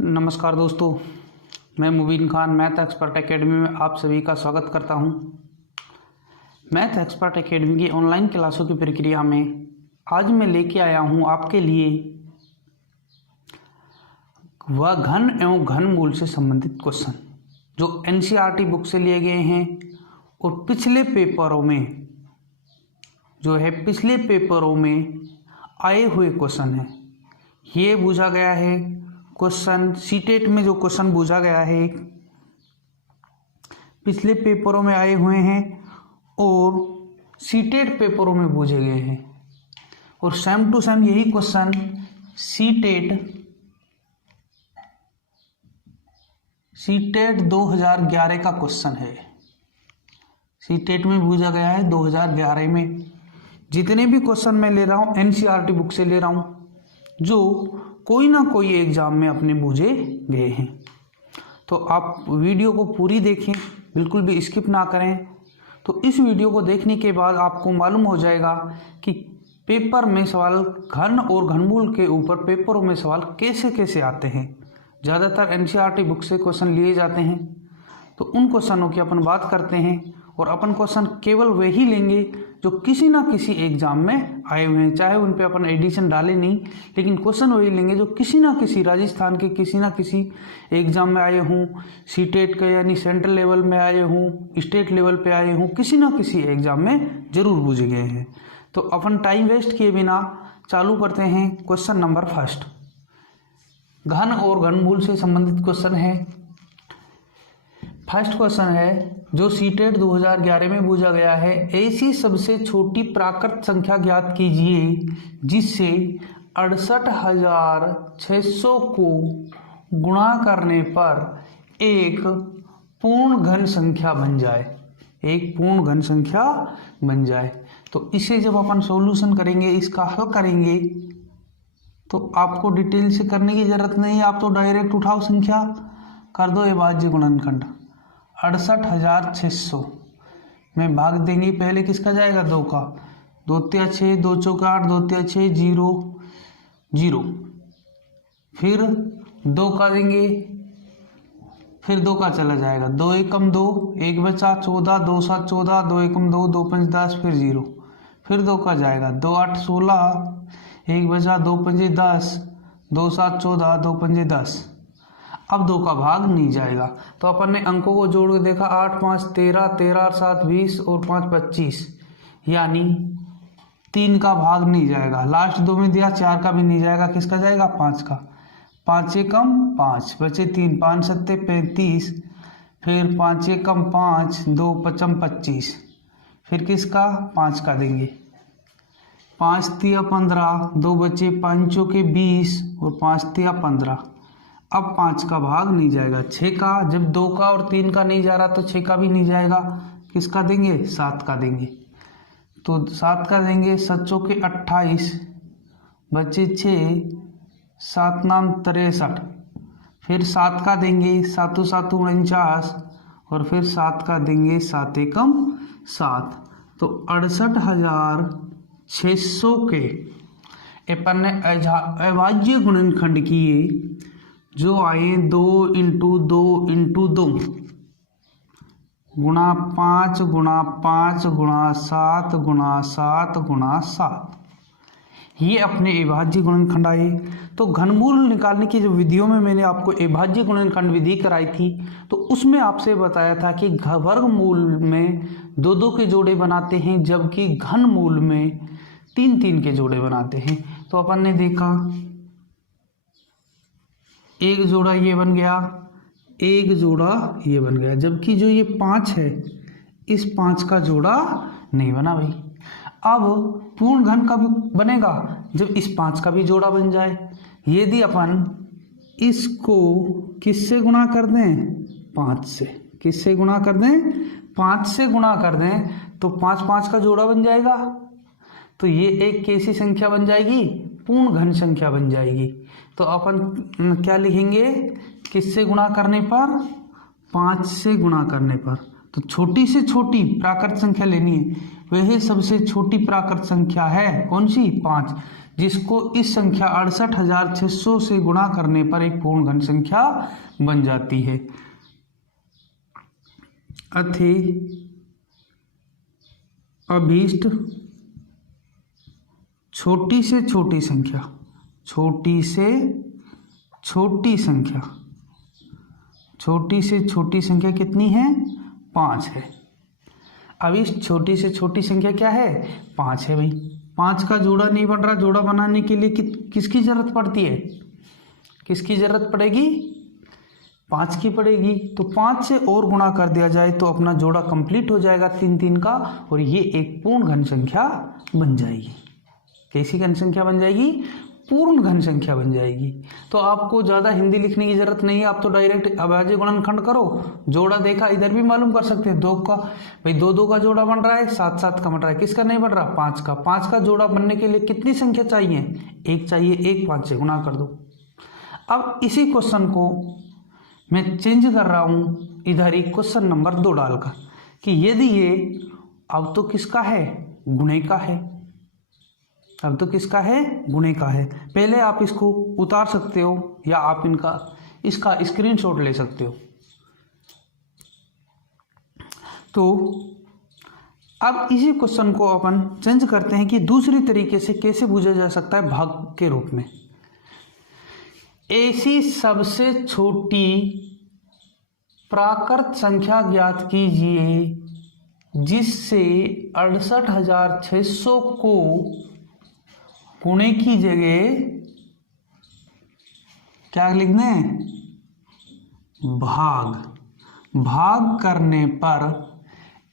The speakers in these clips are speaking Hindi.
नमस्कार दोस्तों, मैं मुबीन खान मैथ एक्सपर्ट एकेडमी में आप सभी का स्वागत करता हूं। मैथ एक्सपर्ट एकेडमी की ऑनलाइन क्लासों की प्रक्रिया में आज मैं लेके आया हूं आपके लिए वह घन एवं घनमूल से संबंधित क्वेश्चन जो एनसीईआरटी बुक से लिए गए हैं और पिछले पेपरों में आए हुए क्वेश्चन हैं। ये पूछा गया है क्वेश्चन सीटेट में, जो क्वेश्चन पूछा गया है पिछले पेपरों में आए हुए हैं और सीटेट पेपरों में पूछे गए हैं और सेम टू सेम यही क्वेश्चन सीटेट 2011 का क्वेश्चन है। सीटेट में पूछा गया है 2011 में। जितने भी क्वेश्चन मैं ले रहा हूँ एनसीईआरटी बुक से ले रहा हूँ, जो कोई ना कोई एग्जाम में अपने पूछे गए हैं। तो आप वीडियो को पूरी देखें, बिल्कुल भी स्किप ना करें। तो इस वीडियो को देखने के बाद आपको मालूम हो जाएगा कि पेपर में सवाल घन और घनमूल के ऊपर पेपरों में सवाल कैसे कैसे आते हैं। ज़्यादातर एनसीईआरटी बुक से क्वेश्चन लिए जाते हैं, तो उन क्वेश्चनों की अपन बात करते हैं और अपन क्वेश्चन केवल वही लेंगे जो किसी ना किसी एग्जाम में आए हुए हैं। चाहे उन पे अपन एडिशन डालें नहीं, लेकिन क्वेश्चन वही लेंगे जो किसी ना किसी राजस्थान के किसी ना किसी एग्जाम में आए हों, सीटेट के यानी सेंट्रल लेवल में आए हों, स्टेट लेवल पे आए हों, किसी ना किसी एग्जाम में जरूर पूछे गए हैं। तो अपन टाइम वेस्ट किए बिना चालू करते हैं। क्वेश्चन नंबर फर्स्ट घन और घनमूल से संबंधित क्वेश्चन है। फर्स्ट क्वेश्चन है जो सीटेट 2011 में पूछा गया है, ऐसी सबसे छोटी प्राकृत संख्या ज्ञात कीजिए जिससे 68,600 को गुणा करने पर एक पूर्ण घन संख्या बन जाए। तो इसे जब अपन सॉल्यूशन करेंगे, इसका हल करेंगे, तो आपको डिटेल से करने की जरूरत नहीं है। आप तो डायरेक्ट उठाओ संख्या, कर दो अविभाज्य गुणनखंड। 68,600 में भाग देंगे। पहले किसका जाएगा? 2 का। 2 तिया 6, 2 चौका 8, 2 तिया 6, 0 0। फिर 2 का देंगे, फिर 2 का चला जाएगा। 2 एकम 2, 1 बचा 14, 2 7 14, 2 एकम 2, 2 5 10, फिर 0। फिर 2 का जाएगा। 2 8 16, 1 बचा 2 5 10, 2 7 14, 2 5 10। अब 2 का भाग नहीं जाएगा, तो अपन ने अंकों को जोड़ के देखा। 8 5 13, 13 7 20 और 5 25, यानी 3 का भाग नहीं जाएगा। लास्ट 2 में दिया, 4 का भी नहीं जाएगा। किसका जाएगा? 5 का। 5 एकम 5 बचे 3, 5 सत्ते 35, फिर 5 एकम 5, 2 पचम 25। फिर किसका? 5 का देंगे। 5 तिया 15, 2 बचे 5 चौके 20 और 5 तिया 15। अब 5 का भाग नहीं जाएगा। 6 का, जब 2 का और 3 का नहीं जा रहा तो 6 का भी नहीं जाएगा। किसका देंगे? 7 का देंगे। तो 7 का देंगे। 7 चौके 28, बचे 6, 7 नाम 63। फिर 7 का देंगे। 7 7 49 और फिर 7 का देंगे। 7 एकम 7। तो 68,600 के अपन ने अविभाज्य गुणनखंड किए जो आए 2 × 2 × 2 गुणा 5 गुणा 5 गुणा 7 गुणा 7 गुणा 7। ये अपने अविभाज्य गुणनखंड आए। तो घनमूल निकालने की जो विधियों में मैंने आपको अविभाज्य गुणनखंड विधि कराई थी, तो उसमें आपसे बताया था कि वर्गमूल में 2-2 के जोड़े बनाते हैं, जबकि घनमूल में 3-3 के जोड़े बनाते हैं। तो अपन ने देखा एक जोड़ा ये बन गया, एक जोड़ा ये बन गया, जबकि जो ये 5 है, इस 5 का जोड़ा नहीं बना भाई। अब पूर्ण घन का भी बनेगा जब इस 5 का भी जोड़ा बन जाए। यदि अपन इसको किससे गुणा कर दें? 5 से। किससे गुणा कर दें? 5 से गुणा कर दें, तो 5 5 का जोड़ा बन जाएगा। तो ये एक कैसी संख्या बन जाएगी? पूर्ण घन संख्या बन जाएगी। तो अपन क्या लिखेंगे? किससे गुणा करने पर? 5 से गुणा करने पर। तो छोटी से छोटी प्राकृत संख्या लेनी है। वह सबसे छोटी प्राकृत संख्या है कौन सी? 5, जिसको इस संख्या 68,600 से गुणा करने पर एक पूर्ण घन संख्या बन जाती है। अथी अभीष्ट छोटी से छोटी संख्या, छोटी से छोटी संख्या, छोटी से छोटी संख्या कितनी है? 5 है। अब इस छोटी से छोटी संख्या क्या है? 5 है भाई। 5 का जोड़ा नहीं बन रहा, जोड़ा बनाने के लिए किसकी जरूरत पड़ती है? किसकी जरूरत पड़ेगी? 5 की पड़ेगी। तो 5 से और गुणा कर दिया जाए तो अपना जोड़ा कंप्लीट हो जाएगा 3 3 का, और ये एक पूर्ण घन संख्या बन जाएगी। कैसी घन संख्या बन जाएगी? पूर्ण घन संख्या बन जाएगी। तो आपको ज़्यादा हिंदी लिखने की जरूरत नहीं है, आप तो डायरेक्ट अभाज्य गुणनखंड करो, जोड़ा देखा इधर भी मालूम कर सकते हैं। 2 का भाई 2 2 का जोड़ा बन रहा है, 7 7 का बन रहा है, किसका नहीं बन रहा? 5 का। 5 का जोड़ा बनने के लिए कितनी संख्या चाहिए? 1 चाहिए। 1 5 से गुणा कर दो। अब इसी क्वेश्चन को मैं चेंज कर रहा हूँ इधर ही क्वेश्चन नंबर 2 डालकर, कि यदि ये अब तो किसका है? गुणे का है। अब तो किसका है? गुणे का है। पहले आप इसको उतार सकते हो या आप इसका स्क्रीनशॉट ले सकते हो। तो अब इसी क्वेश्चन को अपन चेंज करते हैं कि दूसरी तरीके से कैसे पूछा जा सकता है भाग के रूप में। ऐसी सबसे छोटी प्राकृत संख्या ज्ञात कीजिए जिससे 68,600 को गुणे की जगह क्या लिखना है? भाग करने पर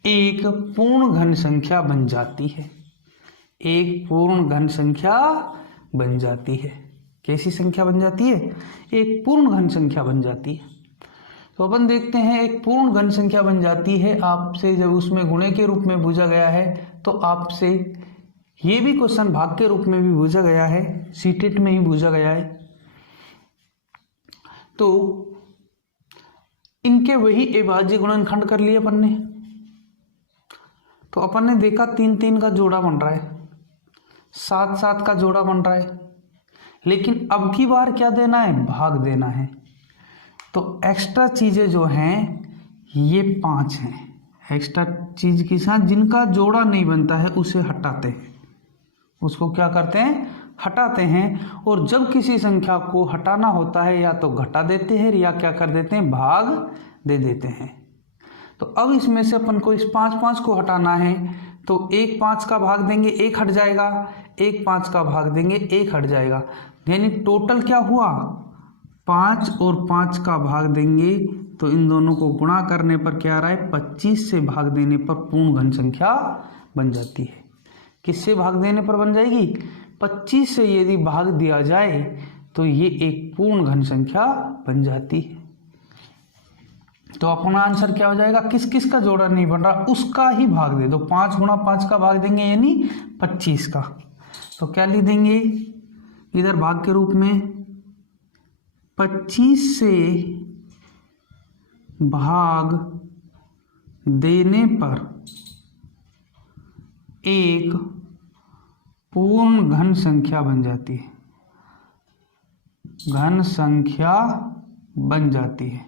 एक पूर्ण घन संख्या बन जाती है। एक पूर्ण घन संख्या बन जाती है। कैसी संख्या बन जाती है? एक पूर्ण घन संख्या बन जाती है। तो अपन देखते हैं, एक पूर्ण घन संख्या बन जाती है आपसे जब उसमें गुणे के रूप में पूछा गया है। तो आपसे ये भी क्वेश्चन भाग के रूप में भी पूछा गया है, सीटेट में ही पूछा गया है। तो इनके वही अभाज्य गुणनखंड कर लिए अपन ने। तो अपन ने देखा 3 3 का जोड़ा बन रहा है, 7 7 का जोड़ा बन रहा है, लेकिन अब की बार क्या देना है? भाग देना है। तो एक्स्ट्रा चीजें जो हैं ये 5 हैं। एक्स्ट्रा चीज के साथ जिनका जोड़ा नहीं बनता है उसे हटाते हैं। उसको क्या करते हैं? हटाते हैं। और जब किसी संख्या को हटाना होता है या तो घटा देते हैं या क्या कर देते हैं? भाग दे देते हैं। तो अब इसमें से अपन को इस 5 5 को हटाना है। तो 1 5 का भाग देंगे 1 हट जाएगा, 1 5 का भाग देंगे 1 हट जाएगा, यानी टोटल क्या हुआ? 5 और 5 का भाग देंगे तो इन दोनों को गुणा करने पर क्या आ रहा है? 25 से भाग देने पर पूर्ण घन संख्या बन जाती है। किससे भाग देने पर बन जाएगी? 25 से यदि भाग दिया जाए तो ये एक पूर्ण घन संख्या बन जाती है। तो अपना आंसर क्या हो जाएगा? किस किस का जोड़ा नहीं बन रहा उसका ही भाग दे दो। 5 गुणा 5 का भाग देंगे यानी 25 का। तो क्या लिख देंगे इधर भाग के रूप में? 25 से भाग देने पर एक पूर्ण घन संख्या बन जाती है। घन संख्या बन जाती है,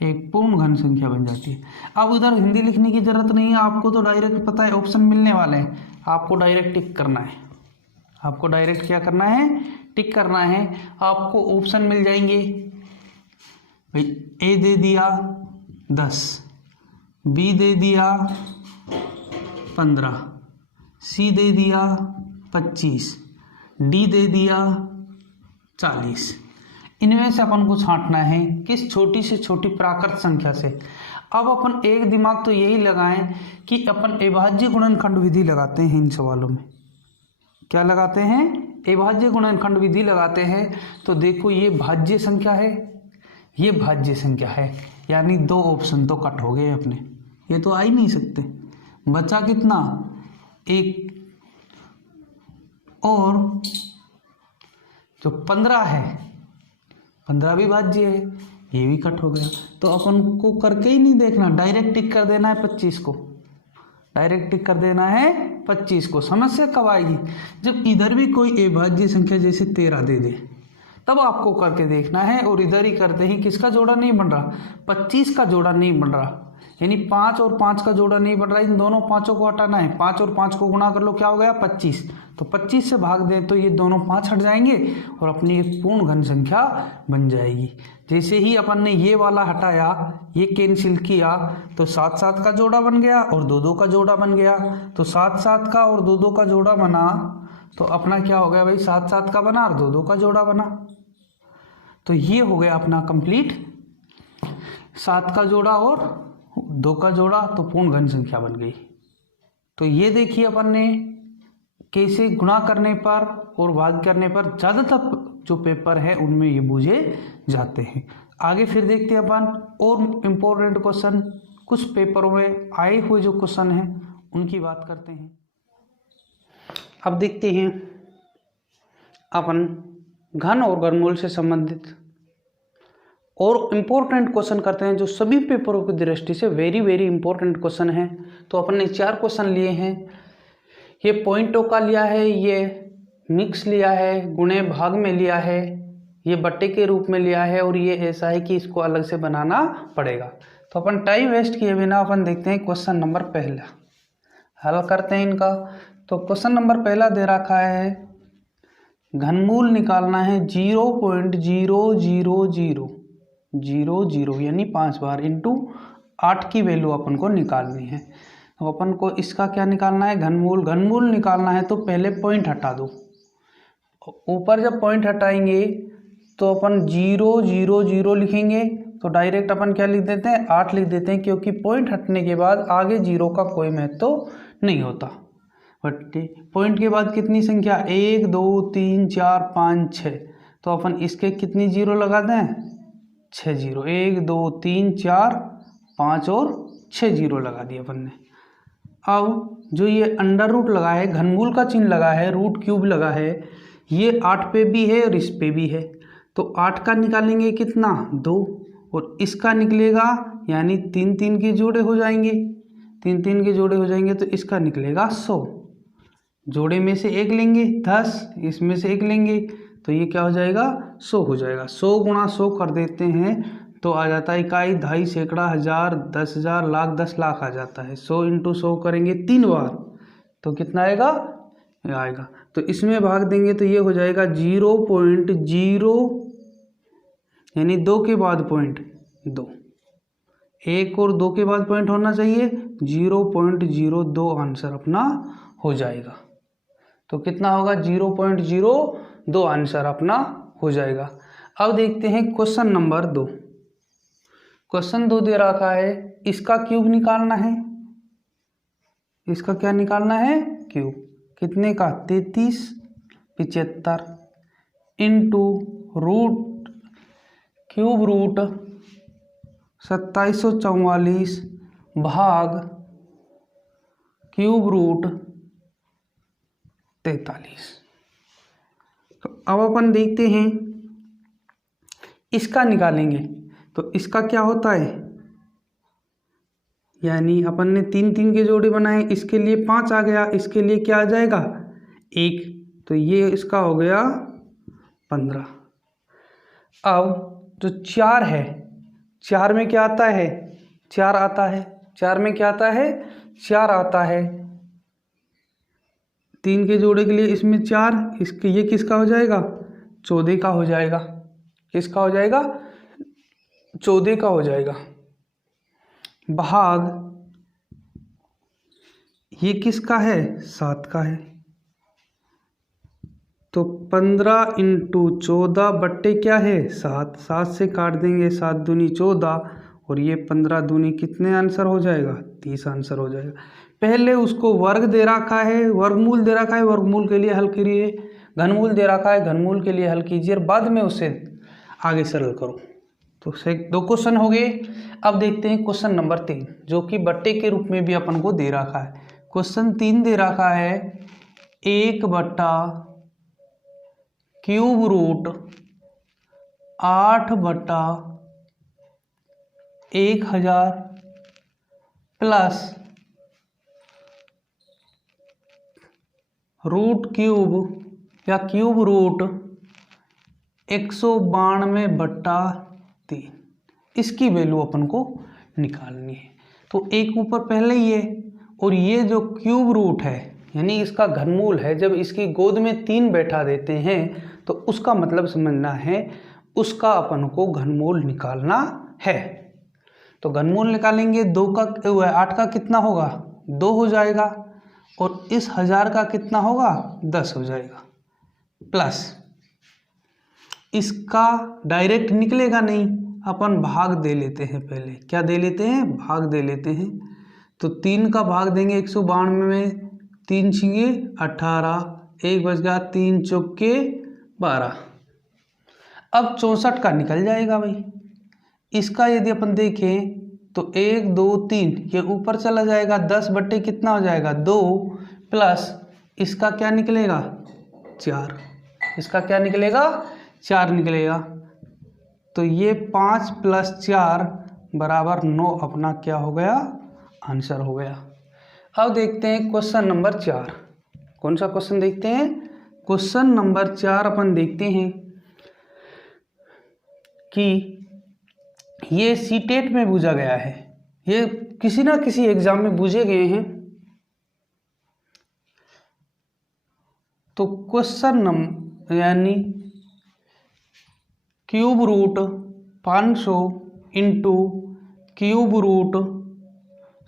एक पूर्ण घन संख्या बन जाती है। अब उधर हिंदी लिखने की जरूरत नहीं है, आपको तो डायरेक्ट पता है ऑप्शन मिलने वाले हैं। आपको डायरेक्ट टिक करना है। आपको डायरेक्ट क्या करना है? टिक करना है। आपको ऑप्शन मिल जाएंगे भाई, ए दे दिया 10, बी दे दिया 15, सी दे दिया 25, डी दे दिया 40। इनमें से अपन को छांटना है किस छोटी से छोटी प्राकृत संख्या से। अब अपन एक दिमाग तो यही लगाएं कि अपन अभाज्य गुणनखंड विधि लगाते हैं इन सवालों में। क्या लगाते हैं? अभाज्य गुणनखंड विधि लगाते हैं। तो देखो ये भाज्य संख्या है, ये भाज्य संख्या है, यानी 2 ऑप्शन तो कट हो गए अपने, ये तो आ ही नहीं सकते। बचा कितना? 1। और जो 15 है, 15 भी भाज्य है, ये भी कट हो गया। तो अपन को करके ही नहीं देखना, डायरेक्ट टिक कर देना है 25 को, डायरेक्ट टिक कर देना है 25 को। समस्या कब आएगी? जब इधर भी कोई अभाज्य संख्या जैसे 13 दे दे, तब आपको करके देखना है। और इधर ही करते ही किसका जोड़ा नहीं बन रहा? 25 का जोड़ा नहीं बन रहा, यानी 5 और 5 का जोड़ा नहीं बन रहा। इन दोनों पाँचों को हटाना है। 5 और 5 को गुणा कर लो, क्या हो गया? 25। तो 25 से भाग दें तो ये दोनों 5 हट जाएंगे और अपनी एक पूर्ण घन संख्या बन जाएगी। जैसे ही अपन ने ये वाला हटाया, ये कैंसिल किया, तो 7 7 का जोड़ा बन गया और 2 2 का जोड़ा बन गया। तो 7 7 का और 2 2 का जोड़ा बना, तो अपना क्या हो गया भाई? 7 7 का बना और 2 2 का जोड़ा बना। तो ये हो गया अपना कंप्लीट 7 का जोड़ा और 2 का जोड़ा, तो पूर्ण घन संख्या बन गई। तो ये देखिए अपन ने कैसे गुणा करने पर और भाग करने पर ज़्यादातर जो पेपर है उनमें ये बूझे जाते हैं। आगे फिर देखते हैं अपन और इम्पोर्टेंट क्वेश्चन, कुछ पेपरों में आए हुए जो क्वेश्चन हैं उनकी बात करते हैं। अब देखते हैं अपन घन और घनमूल से संबंधित और इम्पोर्टेंट क्वेश्चन करते हैं, जो सभी पेपरों की दृष्टि से वेरी वेरी इंपॉर्टेंट क्वेश्चन है। तो अपन ने 4 क्वेश्चन लिए हैं। ये पॉइंटों का लिया है, ये मिक्स लिया है, गुणे भाग में लिया है, ये बट्टे के रूप में लिया है, और ये ऐसा है कि इसको अलग से बनाना पड़ेगा। तो अपन टाइम वेस्ट किए बिना अपन देखते हैं क्वेश्चन नंबर पहला, हल करते हैं इनका। तो क्वेश्चन नंबर पहला दे रखा है, घनमूल निकालना है 0.0000 यानी 5 बार इंटू 8 की वैल्यू अपन को निकालनी है। तो अपन को इसका क्या निकालना है? घनमूल। घनमूल निकालना है तो पहले पॉइंट हटा दो। ऊपर जब पॉइंट हटाएंगे तो अपन 0 0 0 लिखेंगे, तो डायरेक्ट अपन क्या लिख देते हैं? 8 लिख देते हैं, क्योंकि पॉइंट हटने के बाद आगे 0 का कोई महत्व तो नहीं होता। बट पॉइंट के बाद कितनी संख्या? 1 2 3 4 5 6, तो अपन इसके कितनी 0 लगा दें? 6 0। 1 2 3 4 5 और 6 0 लगा दिए अपन ने। अब जो ये अंडर रूट लगा है, घनमूल का चिन्ह लगा है, रूट क्यूब लगा है, ये 8 पे भी है और इस पे भी है। तो 8 का निकालेंगे कितना? 2, और इसका निकलेगा, यानी 3 3 के जोड़े हो जाएंगे, 3 3 के जोड़े हो जाएंगे, तो इसका निकलेगा 100। जोड़े में से एक लेंगे 10, इसमें से एक लेंगे, तो ये क्या हो जाएगा? 100 हो जाएगा। 100 गुणा 100 कर देते हैं तो आ जाता है इकाई, दहाई, सैकड़ा, हजार, 10,000, लाख, 10 लाख आ जाता है। 100 इंटू 100 करेंगे 3 बार, तो कितना आएगा? आएगा। तो इसमें भाग देंगे तो ये हो जाएगा 0.0, यानी 2 के बाद पॉइंट 2, 1 और 2 के बाद पॉइंट होना चाहिए, 0.02 आंसर अपना हो जाएगा। तो कितना होगा? 0.02 आंसर अपना हो जाएगा। अब देखते हैं क्वेश्चन नंबर 2। क्वेश्चन 2 दे रखा है, इसका क्यूब निकालना है। इसका क्या निकालना है? क्यूब। कितने का? 33 75 इंटू रूट क्यूब रूट 2744 भाग क्यूब रूट 43। तो अब अपन देखते हैं इसका निकालेंगे। तो इसका क्या होता है? यानी अपन ने 3 3 के जोड़े बनाए, इसके लिए 5 आ गया, इसके लिए क्या आ जाएगा? 1, तो ये इसका हो गया 15। अब जो 4 है, 4 में क्या आता है? 4 आता है। 4 में क्या आता है? 4 आता है। 3 के जोड़े के लिए इसमें 4, इसके ये किसका हो जाएगा? 14 का हो जाएगा। किसका हो जाएगा? 14 का हो जाएगा। भाग ये किसका है? 7 का है। तो 15 इंटू 14 बट्टे क्या है? 7। 7 से काट देंगे, 7 दूनी 14, और ये 15 दूनी कितने आंसर हो जाएगा? 30 आंसर हो जाएगा। पहले उसको वर्ग दे रखा है, वर्गमूल दे रखा है, वर्गमूल के लिए हल करिए। घनमूल दे रखा है, घनमूल के लिए हल कीजिए, और बाद में उसे आगे सरल करो। तो 2 क्वेश्चन हो गए। अब देखते हैं क्वेश्चन नंबर 3, जो कि बट्टे के रूप में भी अपन को दे रखा है। क्वेश्चन 3 दे रखा है, 1 बट्टा क्यूब रूट 8 बट्टा 1000 प्लस रूट क्यूब या क्यूब रूट 192/3, इसकी वैल्यू अपन को निकालनी है। तो एक ऊपर पहले ही है, और ये जो क्यूब रूट है यानी इसका घनमूल है, जब इसकी गोद में 3 बैठा देते हैं तो उसका मतलब समझना है उसका अपन को घनमूल निकालना है। तो घनमूल निकालेंगे, 8 का कितना होगा 2 हो जाएगा, और इस 1000 का कितना होगा 10 हो जाएगा, प्लस इसका डायरेक्ट निकलेगा नहीं, अपन भाग दे लेते हैं। पहले क्या दे लेते हैं, भाग दे लेते हैं। तो 3 का भाग देंगे 192 में, 3 छिंगे 18, 1 बच गया, 3 चौके 12। अब 64 का निकल जाएगा भाई। इसका यदि अपन देखें तो 1 2 3 ये ऊपर चला जाएगा, 10 बट्टे कितना हो जाएगा 2, प्लस इसका क्या निकलेगा 4, इसका क्या निकलेगा 4 निकलेगा। तो ये 5 + 4 = 9 अपना क्या हो गया, आंसर हो गया। अब देखते हैं क्वेश्चन नंबर 4। कौन सा क्वेश्चन देखते हैं, क्वेश्चन नंबर 4 अपन देखते हैं कि ये सीटेट में पूछा गया है, ये किसी ना किसी एग्जाम में पूछे गए हैं। तो क्वेश्चन नंबर यानी cube root 500 into cube root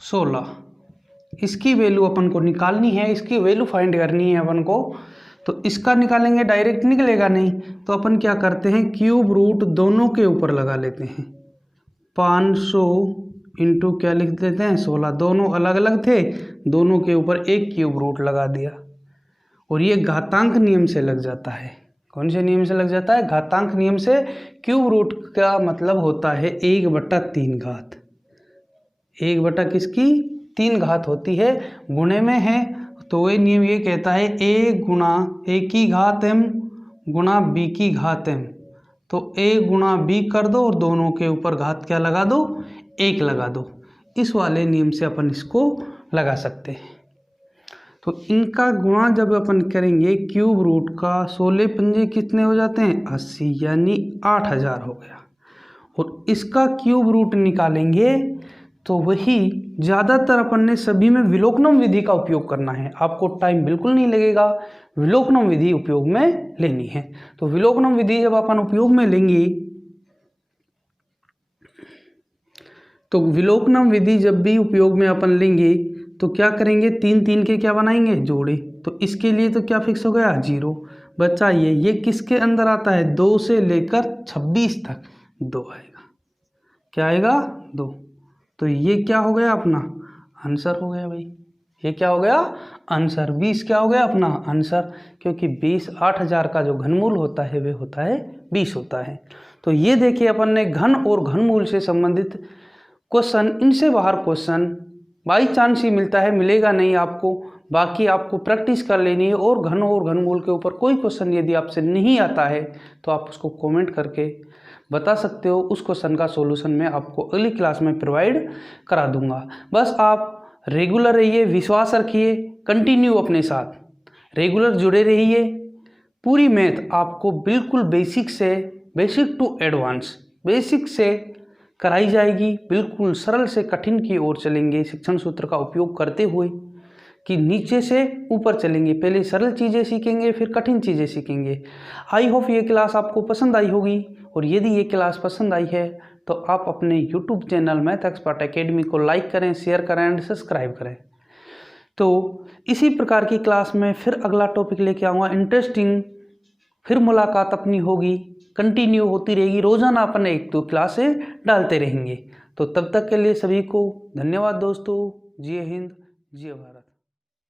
16, इसकी वैल्यू अपन को निकालनी है, इसकी वैल्यू फाइंड करनी है अपन को। तो इसका निकालेंगे, डायरेक्ट निकलेगा नहीं, तो अपन क्या करते हैं क्यूब रूट दोनों के ऊपर लगा लेते हैं। 500 इंटू क्या लिख देते हैं 16, दोनों अलग अलग थे, दोनों के ऊपर एक क्यूब रूट लगा दिया। और ये घातांक नियम से लग जाता है। कौन से नियम से लग जाता है, घातांक नियम से। क्यूब रूट का मतलब होता है 1/3 घात, 1 किसकी 3 घात होती है, गुणे में है। तो वही नियम ये कहता है a गुणा a की घात m गुणा b की घात m। तो a गुणा b कर दो और दोनों के ऊपर घात क्या लगा दो, 1 लगा दो। इस वाले नियम से अपन इसको लगा सकते हैं। तो इनका गुणा जब अपन करेंगे क्यूब रूट का 16 पंजे कितने हो जाते हैं 80, यानी 8000 हो गया। और इसका क्यूब रूट निकालेंगे तो वही ज़्यादातर अपन ने सभी में विलोकनम विधि का उपयोग करना है, आपको टाइम बिल्कुल नहीं लगेगा, विलोकनम विधि उपयोग में लेनी है। तो विलोकनम विधि जब अपन उपयोग में लेंगे, तो विलोकनम विधि जब भी उपयोग में अपन लेंगे तो क्या करेंगे, 3 3 के क्या बनाएंगे जोड़े। तो इसके लिए तो क्या फिक्स हो गया 0। बच्चा ये किसके अंदर आता है, 2 से लेकर 26 तक 2 आएगा, क्या आएगा 2। तो ये क्या हो गया अपना आंसर हो गया भाई, ये क्या हो गया आंसर, 20 क्या हो गया अपना आंसर। क्योंकि 20 8000 का जो घनमूल होता है वे होता है 20 होता है। तो ये देखिए अपन ने घन और घनमूल से संबंधित क्वेश्चन, इनसे बाहर क्वेश्चन बाई चांस ही मिलता है, मिलेगा नहीं आपको। बाकी आपको प्रैक्टिस कर लेनी है। और घन और घनमूल के ऊपर कोई क्वेश्चन यदि आपसे नहीं आता है तो आप उसको कमेंट करके बता सकते हो, उस क्वेश्चन का सॉल्यूशन मैं आपको अगली क्लास में प्रोवाइड करा दूंगा। बस आप रेगुलर रहिए, विश्वास रखिए, कंटिन्यू अपने साथ रेगुलर जुड़े रहिए। पूरी मैथ आपको बिल्कुल बेसिक टू एडवांस, बेसिक से कराई जाएगी। बिल्कुल सरल से कठिन की ओर चलेंगे शिक्षण सूत्र का उपयोग करते हुए, कि नीचे से ऊपर चलेंगे। पहले सरल चीज़ें सीखेंगे, फिर कठिन चीज़ें सीखेंगे। आई होप ये क्लास आपको पसंद आई होगी। और यदि ये क्लास पसंद आई है तो आप अपने YouTube channel math expert academy को लाइक करें, शेयर करें एंड सब्सक्राइब करें। तो इसी प्रकार की क्लास में फिर अगला टॉपिक लेके आऊँगा इंटरेस्टिंग, फिर मुलाकात अपनी होगी, कंटिन्यू होती रहेगी। रोज़ाना अपन 1-2 क्लासें डालते रहेंगे। तो तब तक के लिए सभी को धन्यवाद दोस्तों। जय हिंद, जय भारत।